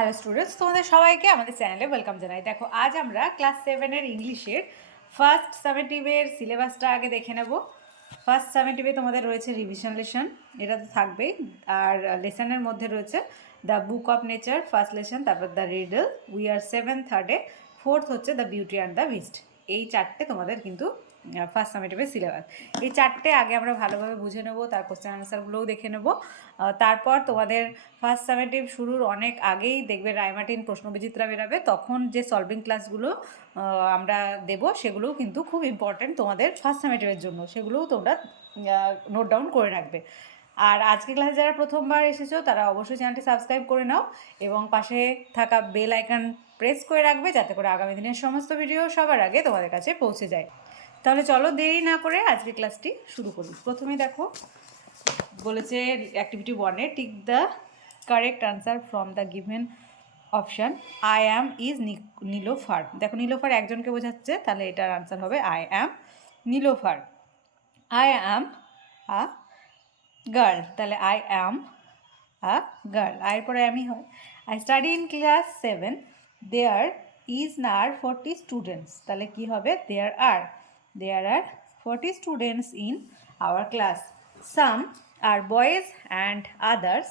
Hello students তোমাদের সবাইকে আমাদের চ্যানেলে ওয়েলকাম জানাই। দেখো, আজ আমরা ক্লাস সেভেনের ইংলিশের ফার্স্ট সামেটিভের সিলেবাসটা আগে দেখে নেব। ফার্স্ট সামেটিভে তোমাদের রয়েছে রিভিশন লেসন এটা তো থাকবেই। আর লেসনের মধ্যে রয়েছে the book of nature first lesson তারপর the riddle we are seven থার্ডে fourth হচ্ছে the beauty and the beast এই চারটে তোমাদের কিন্তু ফার্স্ট সামেটিভের সিলেবাস এই চারটে আগে আমরা ভালোভাবে বুঝে নেব, তার কোশ্চেন আনসারগুলোও দেখে নেব। তারপর তোমাদের ফার্স্ট সামেটিভ শুরুর অনেক আগেই দেখবে রায়মার্টিন প্রশ্নবিচিত্রা বেরাবে। তখন যে সলভিং ক্লাসগুলো আমরা দেব, সেগুলোও কিন্তু খুব ইম্পর্ট্যান্ট তোমাদের ফার্স্ট সামেটিভের জন্য। সেগুলোও তোমরা নোট ডাউন করে রাখবে। আর আজকে ক্লাসে যারা প্রথমবার এসেছ, তারা অবশ্যই চ্যানেলটি সাবস্ক্রাইব করে নাও এবং পাশে থাকা বেল আইকন প্রেস করে রাখবে, যাতে করে আগামী দিনের সমস্ত ভিডিও সবার আগে তোমাদের কাছে পৌঁছে যায়। তাহলে চলো দেরি না করে আজকে ক্লাসটি শুরু করি। প্রথমে দেখো, বলেছে অ্যাক্টিভিটি ওয়ানে tick the correct answer from the given option I am is Nilofar দেখো নীলোফার একজনকে বোঝাচ্ছে, তাহলে এটার আনসার হবে I am Nilofar I am a girl তাহলে আই অ্যাম আ গার্ল আয়ের পরে আমি হয় I study in class seven there is নার ফোরটি স্টুডেন্টস তাহলে কি হবে? There are there are forty students in our class some are boys and others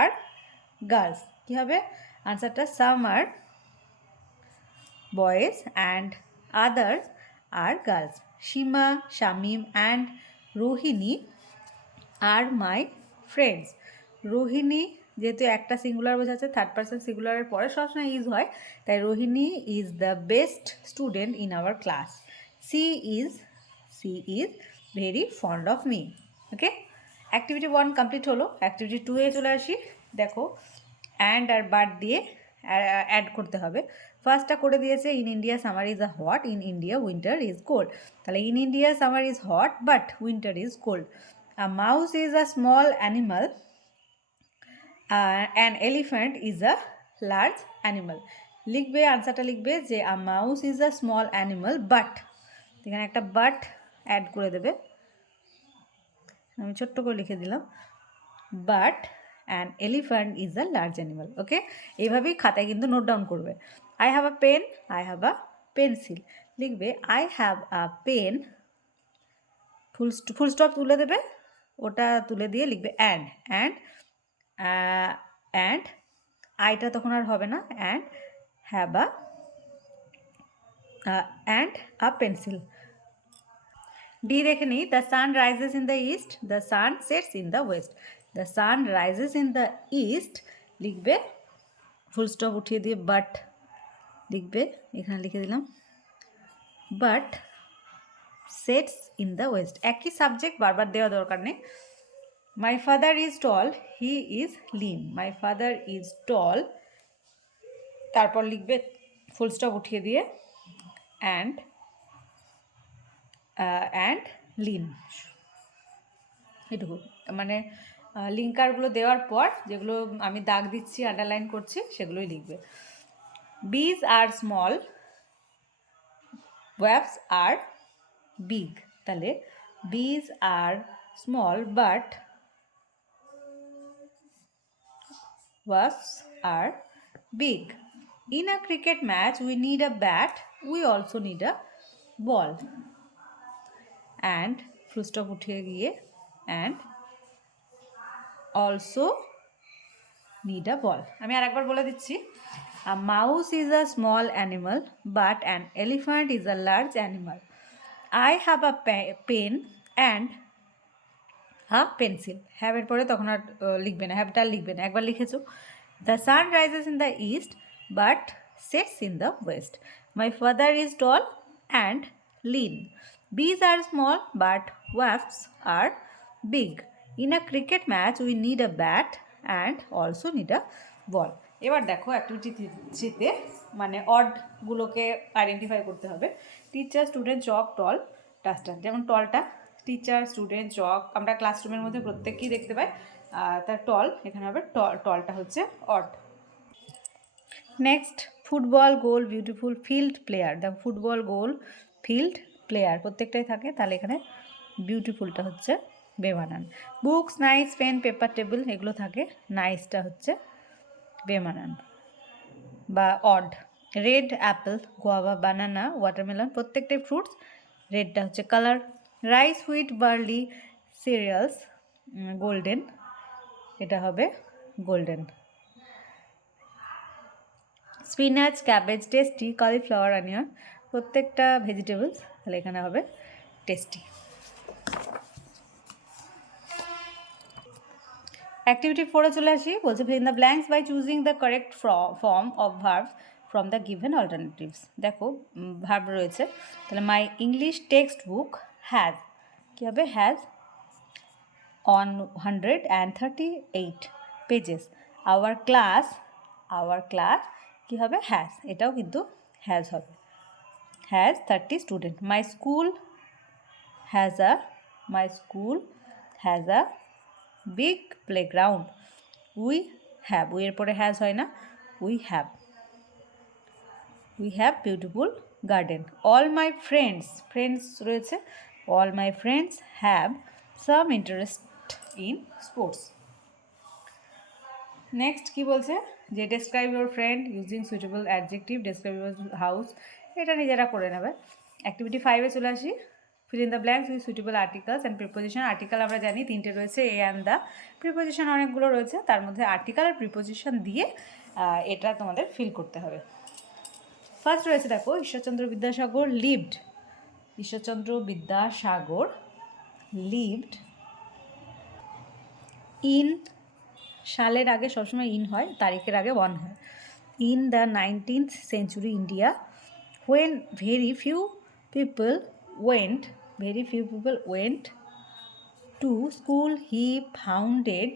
are girls কী হবে? আনসারটা some are boys and others are girls Seema Shamim and Rohini are my friends Rohini যেহেতু একটা singular বোঝাচ্ছে third person সিঙ্গুলারের পরে সবসময় is হয়। তাই Rohini is the best student in our class she is she is very fond of me okay activity one complete হলো activity two এ চলে আসি। দেখো অ্যান্ড আর বাট দিয়ে অ্যাড করতে হবে। ফার্স্টটা করে দিয়েছে in India summer is a hot in India winter is cold তাহলে in India summer is hot but winter is cold a mouse is a small animal an elephant is a large animal লিখবে আনসারটা লিখবে যে a mouse is a small animal but এখানে একটা but add করে দেবে। আমি ছোট্ট করে লিখে দিলাম। But an elephant is a large animal okay এইভাবেই খাতায় কিন্তু নোট ডাউন করবে। I have a pen I have a pencil লিখবে I have a pen full full stop তুলে দেবে। ওটা তুলে দিয়ে লিখবে অ্যান্ড অ্যান্ড অ্যান্ড আইটা তখন আর হবে না। And have a and a pencil D দেখে নিই the sun rises in the east the sun sets in the west the sun rises in the east লিখবে ফুল স্টপ উঠিয়ে দিয়ে বাট লিখবে এখানে লিখে দিলাম but sets in the west একই সাবজেক্ট বারবার দেওয়া দরকার নেই my father is tall he is lean my father is tall তারপর লিখবে ফুল স্টপ উঠিয়ে দিয়ে অ্যান্ড অ্যান্ড লিন এটুকু মানে লিঙ্কারগুলো দেওয়ার পর যেগুলো আমি দাগ দিচ্ছি আন্ডারলাইন করছি সেগুলোই লিখবে বিজ আর স্মল ওয়েবস আর বিগ তাহলে bees are small but wasps are big. In a cricket match, we need a bat. We also need a ball. Full stop উঠিয়ে গিয়ে and also need a ball. আমি আর একবার বলে দিচ্ছি। Mouse is a small animal, but an elephant is a large animal. I have a pe- pen and হ্যাঁ pencil হ্যাভের পরে তখন আর লিখবে না। হ্যাভটা আর লিখবে না। একবার লিখেছো। The sun rises in the east but sets in the west my father is tall and lean bees are small but wasps are big in a cricket match we need a bat and also need a ball এবার দেখো অ্যাক্টিভিটিতে মানে অডগুলোকে identify করতে হবে। Teacher student chalk tall duster যেমন টলটা teacher student chalk আমরা ক্লাসরুমের মধ্যে প্রত্যেককেই দেখতে পাই। তার টল এখানে হবে টল টলটা হচ্ছে odd next football goal beautiful field player দেখো ফুটবল গোল ফিল্ড প্লেয়ার প্রত্যেকটাই থাকে, তাহলে এখানে বিউটিফুলটা হচ্ছে বেমানান books nice pen paper table এগুলো থাকে নাইসটা হচ্ছে বেমানান বা odd red apple guava banana watermelon প্রত্যেকটাই ফ্রুটস রেডটা হচ্ছে colour rice wheat barley cereals golden এটা হবে golden spinach cabbage tasty cauliflower onion প্রত্যেকটা ভেজিটেবলস তাহলে এখানে হবে টেস্টি অ্যাক্টিভিটি ফোরে চলে আসি, বলছে fill in the blanks by choosing the correct form of verb from the given alternatives দেখো ভার্ব রয়েছে, তাহলে my English text book has কী হবে? Has one hundred and thirty eight pages our class our class কী হবে? Has এটাও কিন্তু has হবে। Has thirty student my school has a my school has a big playground we have উইয়ের পরে has হয় না we have we have beautiful garden all my friends friends রয়েছে all my friends have some interest in sports next কি বলছে? যে describe your friend using suitable adjective describe your house এটা নিজেরা করে নেবে। অ্যাক্টিভিটি ফাইভে চলে আসি। Fill in the blanks with suitable articles and preposition article আমরা জানি, তিনটে রয়েছে এ অ্যান্ড দ্য প্রিপোজিশন অনেকগুলো রয়েছে, তার মধ্যে আর্টিকেল আর প্রিপোজিশন দিয়ে এটা তোমাদের ফিল করতে হবে। ফার্স্ট রয়েছে দেখো, Ishwarchandra Vidyasagar lived Ishwarchandra Vidyasagar lived in সালের আগে সবসময় ইন হয়, তারিখের আগে ওয়ান হয়। In the nineteenth century India when very few people went very few people went to school he founded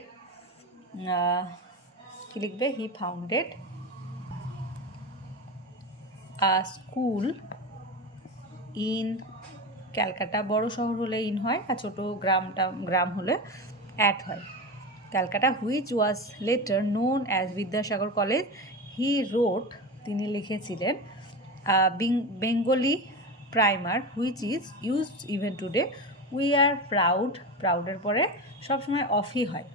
কী লিখবে? He founded a school in Calcutta, বড় শহর হলে ইন হয় আর ছোটো গ্রামটা, গ্রাম হলে অ্যাট হয়। Calcutta which was later known as Vidyasagar college he wrote তিনি লিখেছিলেন Bengali primer which is use even today we are proud প্রাউডের পরে সবসময় অফই হয়।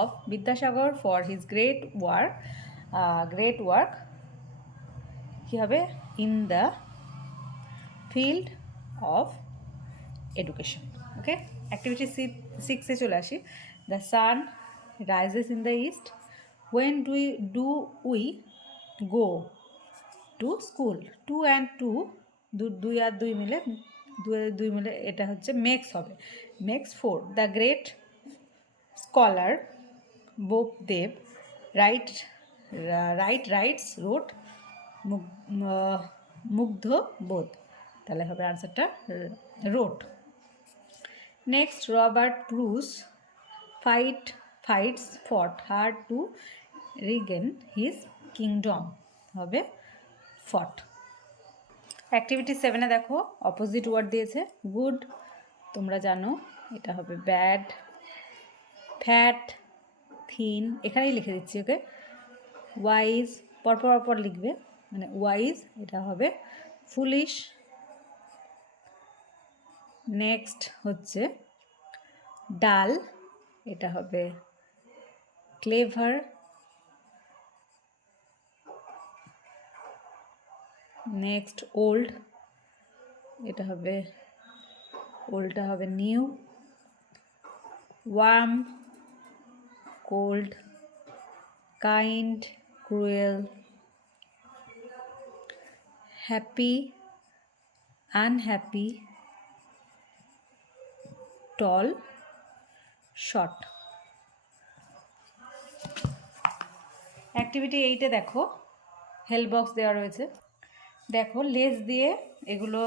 Of Vidyasagar for his great work great work কী হবে? In the field of education okay activity সিক্সে চলে আসি। The sun rises in the east when do do we go to school, to and to দুই আর দুই মিলে, দুই দুই মিলে এটা হচ্ছে মেক্স হবে। Makes for the great scholar Bopdev write write writes wrote Mugdha Bodh তাহলে হবে আনসারটা wrote next Robert Bruce fight fights fought hard to regain his kingdom হবে ফট। অ্যাক্টিভিটি সেভেনে দেখো অপোজিট ওয়ার্ড দিয়েছে গুড তোমরা জানো, এটা হবে ব্যাড ফ্যাট থিন এখানেই লিখে দিচ্ছি, ওকে? ওয়াইজ পরপর পরপর লিখবে মানে ওয়াইজ এটা হবে ফুলিশ নেক্সট হচ্ছে ডাল এটা হবে ক্লেভার নেক্সট ওল্ড, এটা হবে, ওল্ডটা হবে new, warm, cold, kind, cruel, happy, unhappy, tall short activity এইটে দেখো হেল্প বক্স দেওয়া রয়েছে। দেখো লেস দিয়ে এগুলো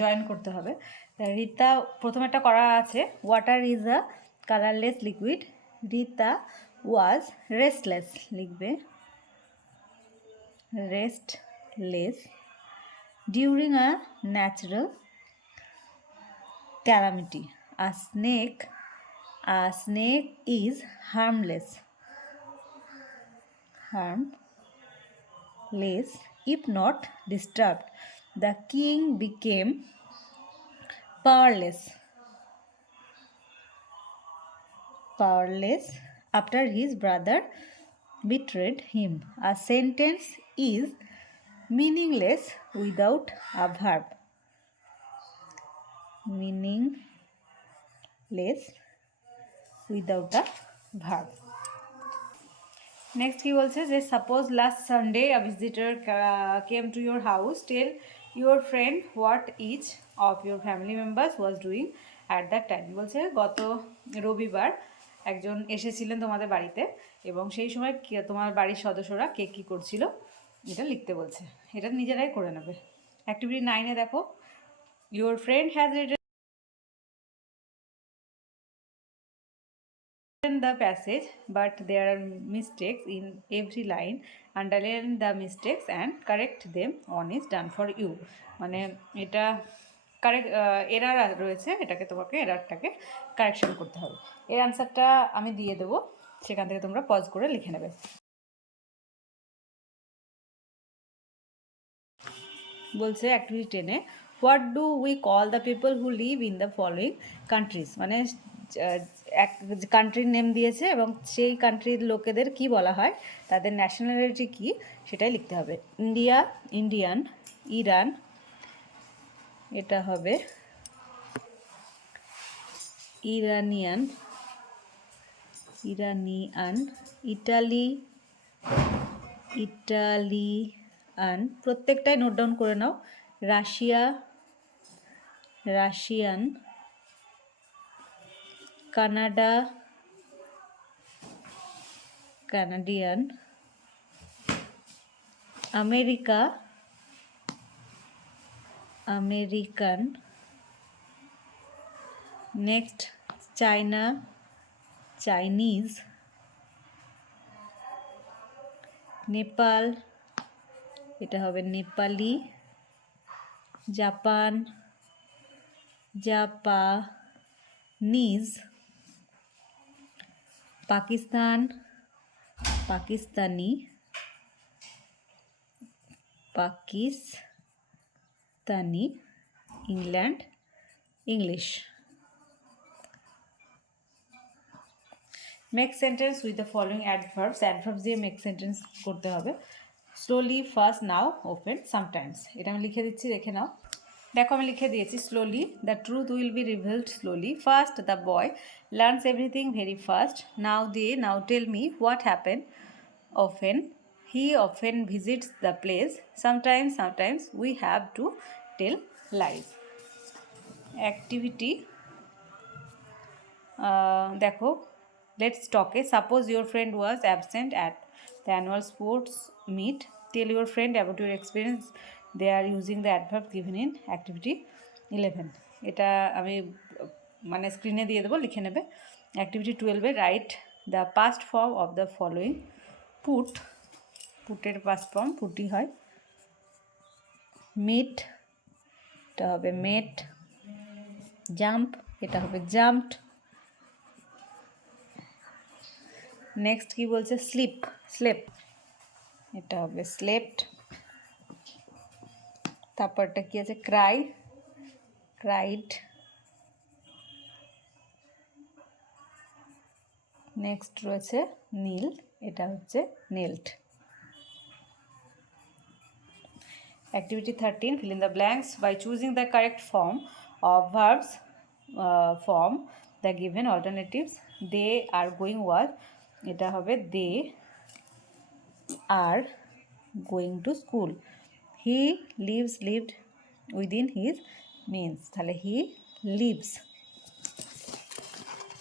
জয়েন করতে হবে। রিতা, প্রথম একটা করা আছে। Water is a colourless liquid Rita was restless লিখবে। Restless during a natural calamity a snake a snake is harmless harmless if not disturbed. The king became powerless. Powerless after his brother betrayed him. A sentence is meaningless without a verb. Meaningless without a verb. Next কি বলছে যে suppose last Sunday a visitor came to your house tell your friend what each of your family members was doing at that time বলছে গত রবিবার একজন এসেছিলেন তোমাদের বাড়িতে এবং সেই সময় তোমার বাড়ির সদস্যরা কে কী করছিল? এটা লিখতে বলছে। এটা নিজেরাই করে নেবে। অ্যাক্টিভিটি নাইনে দেখো your friend has written the passage, but there are mistakes in every line. Underline the mistakes and correct them. One is done for you. মানে এটা কারেক্ট এরার রয়েছে, এটাকে তোমাকে এরারটাকে কারেকশন করতে হবে। এর আনসারটা আমি দিয়ে দেবো। সেখান থেকে তোমরা পজ করে লিখে নেবে। বলছে অ্যাক্টিভিটি টেনে what do we call the people who live in the following countries মানে এক কান্ট্রির নেম দিয়েছে এবং সেই কান্ট্রির লোকেদের কি বলা হয়? তাদের ন্যাশনালিটি কি? সেটাই লিখতে হবে। ইন্ডিয়া, ইন্ডিয়ান, ইরান, এটা হবে ইরানিয়ান ইরানিয়ান, ইটালি, ইটালিয়ান। প্রত্যেকটাই নোট ডাউন করে নাও। Russia, Russian Canada Canadian America American next China Chinese Nepal এটা হবে Nepali Japan Japanese Pakistan, Pakistani Pakistani, England, English. Make sentence with the following adverbs adverbs দিয়ে make sentence করতে হবে। Slowly fast now often sometimes এটা আমি লিখে দিচ্ছি, দেখে নাও। দেখো আমি লিখে দিয়েছি slowly the truth will be revealed slowly fast the boy learns everything very fast now দিয়ে now tell me what happen he often visits the place. Sometimes sometimes we have to tell lies. Activity. Uh, দেখো let's talk suppose your friend was absent at the annual sports meet tell your friend about your experience they are using the adverb given in activity eleven এটা আমি মানে স্ক্রিনে দিয়ে দেবো, লিখে নেবে। Activity টুয়েলভে write the past form of the following put পুটের past form পুটি হয়। মিট এটা হবে মেট জাম্প এটা হবে জাম্পড নেক্সট কি বলছে? স্লিপ স্লেপ এটা হবে স্লেপড তারপরটা কি আছে? ক্রাই ক্রাইড নেক্সট রয়েছে নীল, এটা হচ্ছে knelt activity thirteen fill in the blanks by choosing the correct form of verbs form the given alternatives they are going wall এটা হবে they are going to school he lives lived within his means. তাহলে he lives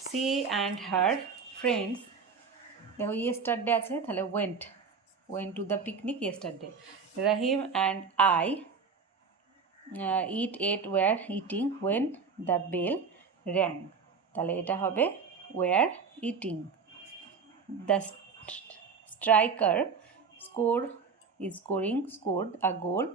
she and her friends দেখো yesterday আছে, তাহলে went went to the picnic yesterday Rahim and I eat ate were eating when the bell rang তাহলে এটা হবে war eating the striker score scoring scored a goal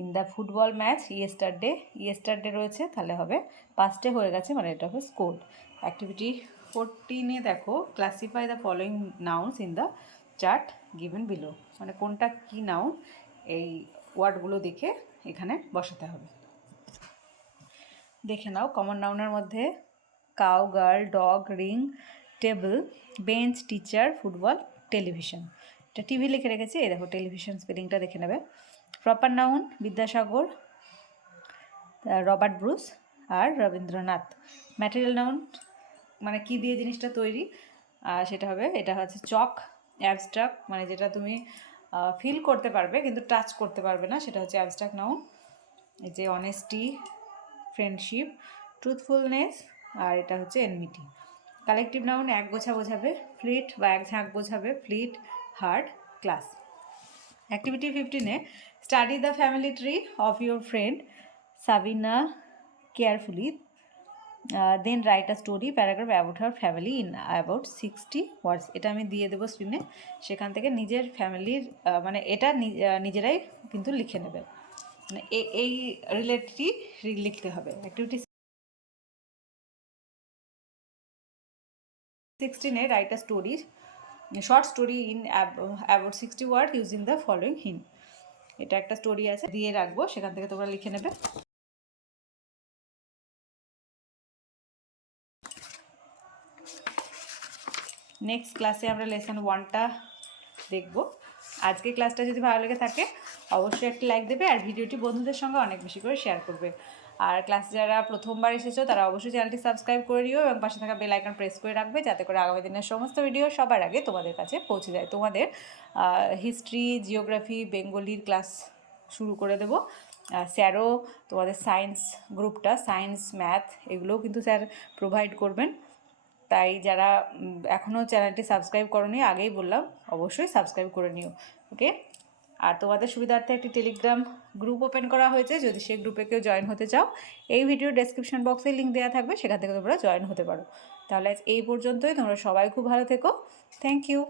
in the football match yesterday yesterday রয়েছে, তাহলে হবে পাঁচটে হয়ে গেছে মানে এটা হবে স্কোর্ড অ্যাক্টিভিটি ফোরটিনে দেখো classify the following nouns in the chart given below মানে কোনটা কি নাউন এই ওয়ার্ডগুলো দেখে এখানে বসাতে হবে। দেখে নাও কমন নাউনের মধ্যে cow girl dog ring table bench teacher football television এটা টিভি লিখে রেখেছি, এই দেখো টেলিভিশন স্পেলিংটা দেখে নেবে। Proper noun, Vidyasagar Robert Bruce আর রবীন্দ্রনাথ। ম্যাটেরিয়াল নাউন মানে কি দিয়ে জিনিসটা তৈরি? আর সেটা হবে, এটা হচ্ছে চক অ্যাবস্ট্রাক্ট মানে যেটা তুমি ফিল করতে পারবে কিন্তু টাচ করতে পারবে না, সেটা হচ্ছে অ্যাবস্ট্রাক্ট নাউন এই যে অনেস্টি ফ্রেন্ডশিপ ট্রুথফুলনেস আর এটা হচ্ছে এনমিটি কালেকটিভ নাউন এক গোছা বোঝাবে ফ্লিট বা এক ঝাঁক বোঝাবে fleet herd class activity ফিফটিনে study the family tree of your friend Sabina carefully then write a story paragraph about her family in about sixty words এটা আমি দিয়ে দেবো স্ক্রিনে সেখান থেকে নিজের ফ্যামিলির মানে এটা নিজেরাই কিন্তু লিখে নেবে। মানে এই রিলেটেডই লিখতে হবে। Activity সিক্সটিনে write a story short story in about sixty word using the following hint এটা একটা স্টোরি আছে, দিয়ে রাখব, সেখান থেকে তোমরা লিখে নেবে। নেক্সট ক্লাসে আমরা লেসন ওয়ানটা দেখব। আজকে ক্লাসটা যদি ভালো লেগে থাকে, অবশ্যই একটি লাইক দেবে, আর ভিডিওটি বন্ধুদের সঙ্গে অনেক বেশি করে শেয়ার করবে। আর ক্লাসে যারা প্রথমবার এসেছ, তারা অবশ্যই চ্যানেলটি সাবস্ক্রাইব করে নিও এবং পাশে থাকা বেল আইকন প্রেস করে রাখবে যাতে করে আগামী দিনের সমস্ত ভিডিও সবার আগে তোমাদের কাছে পৌঁছে যায়। তোমাদের হিস্ট্রি জিওগ্রাফি বেঙ্গলির ক্লাস শুরু করে দেবো। স্যারও তোমাদের সায়েন্স গ্রুপটা সায়েন্স ম্যাথ এগুলোও কিন্তু স্যার প্রোভাইড করবেন। তাই যারা এখনও চ্যানেলটি সাবস্ক্রাইব করনি, আগেই বললাম, অবশ্যই সাবস্ক্রাইব করে নিও। ওকে আর তোমাদের সুবিধার্থে একটি টেলিগ্রাম গ্রুপ ওপেন করা হয়েছে, যদি সেই গ্রুপে কেউ জয়েন হতে চাও, এই ভিডিও ডেসক্রিপশন বক্সে লিঙ্ক দেওয়া থাকবে, সেখান থেকে তোমরা জয়েন হতে পারো। তাহলে আজ এই পর্যন্তই, তোমরা সবাই খুব ভালো থেকো। Thank you